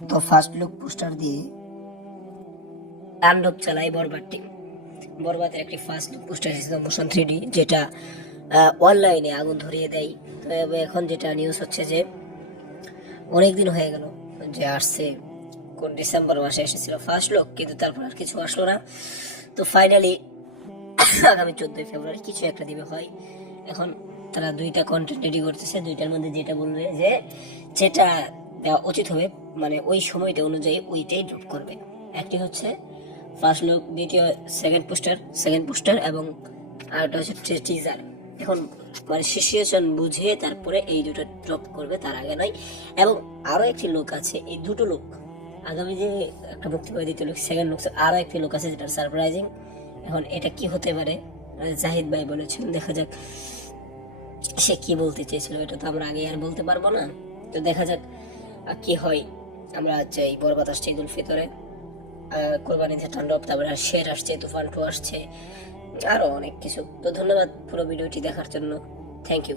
তো first look poster দিয়ে তাণ্ডব চালায় বরবাদ টিম বরবাদের একটি ফার্স্ট লুক পোস্টার এসেছিল মোশন থ্রি যেটা অনলাইনে আগুন ধরিয়ে দেয়। তো এখন যেটা নিউজ হচ্ছে যে অনেক দিন হয়ে গেল যে আসছে, কোন ডিসেম্বর মাসে এসেছিল ফার্স্ট লুক কিন্তু তারপর আর কিছু আসলো না। তো ফাইনালি আগামী চোদ্দই ফেব্রুয়ারি কিছু একটা দিবে হয়। এখন তারা দুইটা কন্টেন্ট রেডি করতেছে, দুইটার মধ্যে যেটা বলবে যে, যেটা উচিত হবে মানে ওই সময়টা অনুযায়ী ওইটাই ড্রপ করবে। একটি হচ্ছে ফার্স্ট লুক দ্বিতীয় সেকেন্ড পোস্টার সেকেন্ড পোস্টার এবং আরেকটা হচ্ছে টিজার এখন মানে সিচুয়েশন বুঝিয়ে তারপরে এই দুটো ড্রপ করবে তার আগে নয়। এবং আরও একটি লোক আছে, এই দুটো লোক আগামী যে একটা মুক্তি পাবে দ্বিতীয় লোক সেকেন্ড লোক আরও একটি লোক আছে যেটা সারপ্রাইজিং এখন এটা কি হতে পারে? জাহিদ ভাই বলেছেন, দেখা যাক সে কি বলতে চেয়েছিল, এটা তো আমরা আগে আর বলতে পারব না। তো দেখা যাক কি হয়। আমরা যাই বরবাদ আসছে ঈদুল ফিতরে আহ, কোরবানি ঈদের ঠান্ডা তারপরে শের আসছে তুফান টু আসছে। আরও অনেক কিছু। তো ধন্যবাদ পুরো ভিডিওটি দেখার জন্য। Thank you